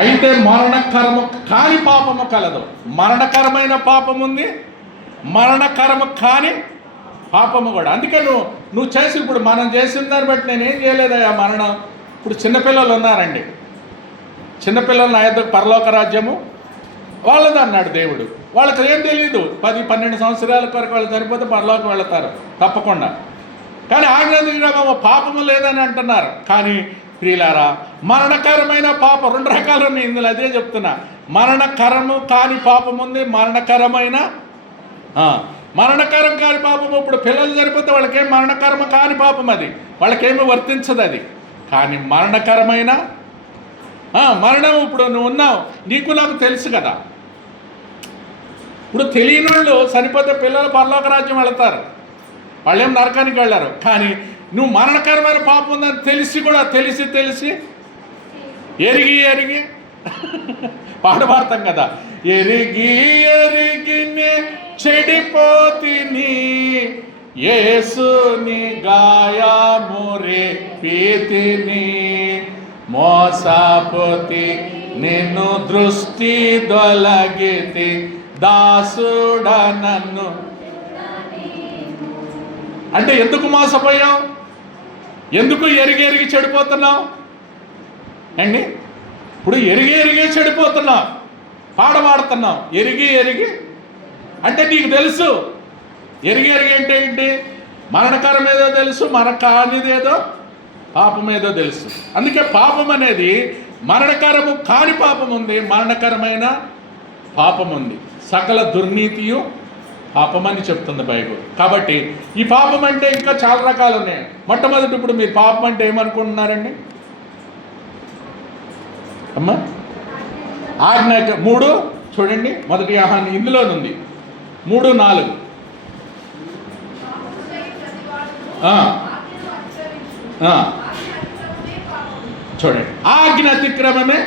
అయితే మరణకరము కాని పాపము కలదు. మరణకరమైన పాపం ఉంది, మరణకరము కాని పాపము కూడా. అందుకే నువ్వు చేసి ఇప్పుడు మనం చేసిన దాన్ని బట్టి నేనేం చేయలేదయ్యా మరణం. ఇప్పుడు చిన్నపిల్లలు ఉన్నారండి, చిన్నపిల్లలు నా యొద్దకు పరలోక రాజ్యము వాళ్ళది అన్నాడు దేవుడు. వాళ్ళకి ఏం తెలియదు, 10-12 సంవత్సరాల వరకు వాళ్ళు చనిపోతే పరలోకి వెళతారు తప్పకుండా. కానీ ఆజ్ఞాధిక్రమము పాపము లేదని అంటున్నారు. కానీ ప్రియులారా, మరణకరమైన పాపం 2 రకాలు ఉన్నాయి ఇందులో. అదే చెప్తున్నా, మరణకరము కాని పాపం ఉంది, మరణకరమైన మరణకరం కాని పాపం. ఇప్పుడు పిల్లలు చనిపోతే వాళ్ళకేం మరణకరమ కాని పాపం, అది వాళ్ళకేమీ వర్తించదు అది. కానీ మరణకరమైన మరణం, ఇప్పుడు నువ్వు ఉన్నావు, నీకు నాకు తెలుసు కదా. ఇప్పుడు తెలియని వాళ్ళు చనిపోతే పిల్లలు పరలోక రాజ్యం వెళతారు, వాళ్ళేం నరకానికి వెళ్ళారు. కానీ నువ్వు మరణకరమైన పాపం ఉందని తెలిసి కూడా తెలిసి ఎరిగి పాట పాడతాం కదా, ఎరిగి చెడిపోతిని యేసుని గాయమురే పీతిని మోసపోతి నిన్ను దృష్టి దొలగితి దాసుడ నన్ను. అంటే ఎందుకు మోసపోయావు, ఎందుకు ఎరిగి చెడిపోతున్నావు అండి? ఇప్పుడు ఎరిగి చెడిపోతున్నావు, పాడమాడుతున్నావు. ఎరిగి అంటే నీకు తెలుసు, ఎరిగి అంటే ఏంటి? మరణకరం ఏదో తెలుసు, మనకు కానిదేదో పాపం ఏదో తెలుసు. అందుకే పాపం అనేది మరణకరము కాని పాపం ఉంది, మరణకరమైన పాపం ఉంది. సకల దుర్నీతియు పాపమని చెప్తుంది బైబిల్. కాబట్టి ఈ పాపం అంటే ఇంకా చాలా రకాలు ఉన్నాయి. మొట్టమొదటి ఇప్పుడు మీరు పాపం అంటే ఏమనుకుంటున్నారండి అమ్మా? ఆజ్ఞ 3 చూడండి, మొదటి ఆహ్వానం ఇందులోనుంది 3-4. చూడండి, ఆజ్ఞ అతిక్రమమే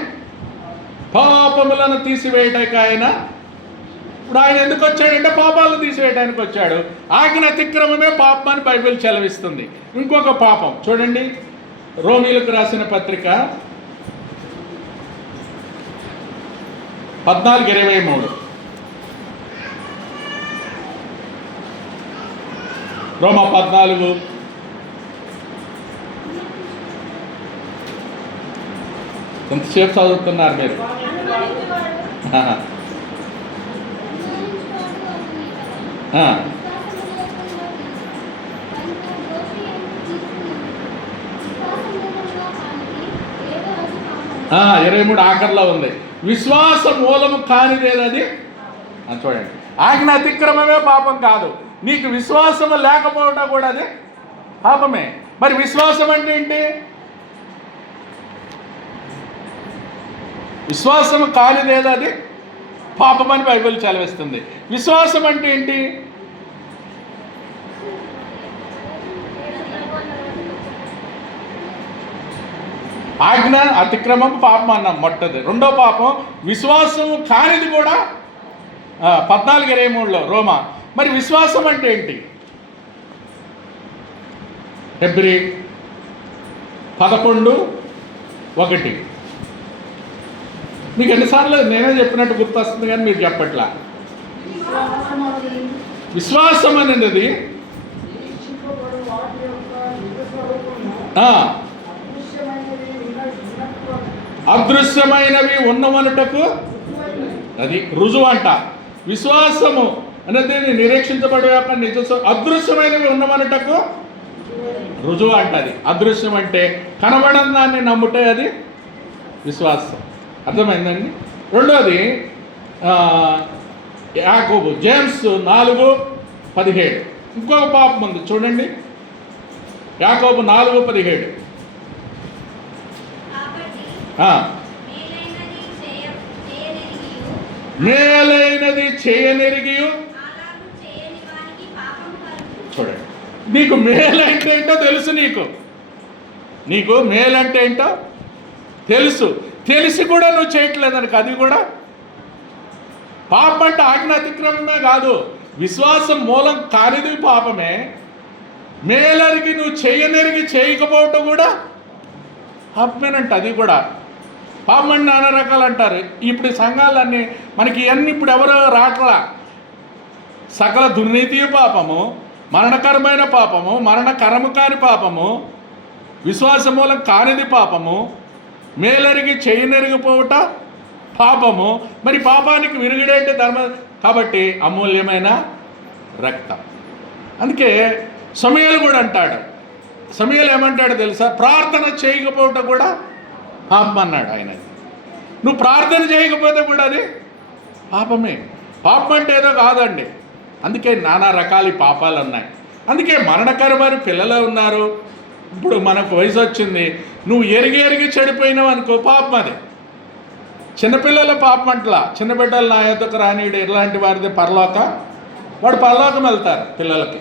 పాపములను తీసివేయటానికి ఆయన. ఇప్పుడు ఆయన ఎందుకు వచ్చాడంటే పాపాలను తీసివేయడానికి వచ్చాడు. ఆజ్ఞ అతిక్రమమే పాపం అని బైబిల్ చెలవిస్తుంది. ఇంకొక పాపం చూడండి, రోమీలకు రాసిన పత్రిక 14:23. రోమా 14 ఎంతసేపు చదువుతున్నారు మీరు? ఆ 23 ఆఖరిలో ఉంది, విశ్వాస మూలము కానిదేదది. చూడండి, ఆజ్ఞ అతిక్రమమే పాపం కాదు, నీకు విశ్వాసము లేకపోవడం కూడా అది పాపమే. మరి విశ్వాసం అంటే ఏంటి? విశ్వాసము కానిదేదో అది పాపమని బైబిల్ చదివిస్తుంది. విశ్వాసం అంటే ఏంటి? ఆజ్ఞ అతిక్రమం పాపం అన్నాం మొట్టది. రెండో పాపం విశ్వాసము కానిది కూడా 14:23లో రోమా. మరి విశ్వాసం అంటే ఏంటి? హెబ్రీ 11:1. మీకు ఎన్నిసార్లు నేనే చెప్పినట్టు గుర్తొస్తుంది కానీ మీరు చెప్పట్లా. విశ్వాసం అనేది అదృశ్యమైనవి ఉన్నవనుటకు అది రుజువు అంట. విశ్వాసము అనేది నిరీక్షించబడే నిజ అదృశ్యమైనవి ఉన్నవనుటకు రుజువు అంటది. అదృశ్యం అంటే కనబడని దాన్ని నమ్ముటే అది విశ్వాసం. అర్థమైందండి? రెండోది యాకోబు జేమ్స్ 4:17. ఇంకొక పాపం ఉంది చూడండి, యాకోబు 4:17. మేలైనది చేయనెరిగియు. చూడండి, నీకు మేలంటే ఏంటో తెలుసు, నీకు మేలంటే ఏంటో తెలిసి కూడా నువ్వు చేయట్లేదనుక అది కూడా పాపం. అంటే ఆజ్ఞ అతిక్రమమే కాదు, విశ్వాసం మూలం కానిది పాపమే. మేలరిగి నువ్వు చేయనెరిగి చేయకపోవటం కూడా పాపమేనంట అది కూడా. పాపం అంటే నానా రకాలు అంటారు. ఇప్పుడు సంఘాలన్నీ మనకి ఇవన్నీ ఇప్పుడు ఎవరు రాట్లా. సకల దుర్నీతి పాపము, మరణకరమైన పాపము, మరణకరము కాని పాపము, విశ్వాసమూలం కానిది పాపము, మేలరిగి చేయనెరిగిపోవట పాపము. మరి పాపానికి విరుగుడేంటి ధర్మ. కాబట్టి అమూల్యమైన రక్తం. అందుకే సమయాలు కూడా అంటాడు. సమయాలు ఏమంటాడు తెలుసా? ప్రార్థన చేయకపోవటం కూడా పాపం అన్నాడు ఆయన. నువ్వు ప్రార్థన చేయకపోతే కూడా అది పాపమే. పాపం అంటే ఏదో కాదండి. అందుకే నానా రకాల పాపాలు ఉన్నాయి. అందుకే మరణకరమైన పిల్లలు ఉన్నారు. ఇప్పుడు మనకు వయసు వచ్చింది, నువ్వు ఎరిగి చెడిపోయినావు అనుకో, పాపం అది. చిన్నపిల్లల పాపం అంటలా. చిన్న బిడ్డలు నా యొద్దకు రానీడు ఇలాంటి వారిది వాడు పరలోకం వెళ్తారు పిల్లలకి.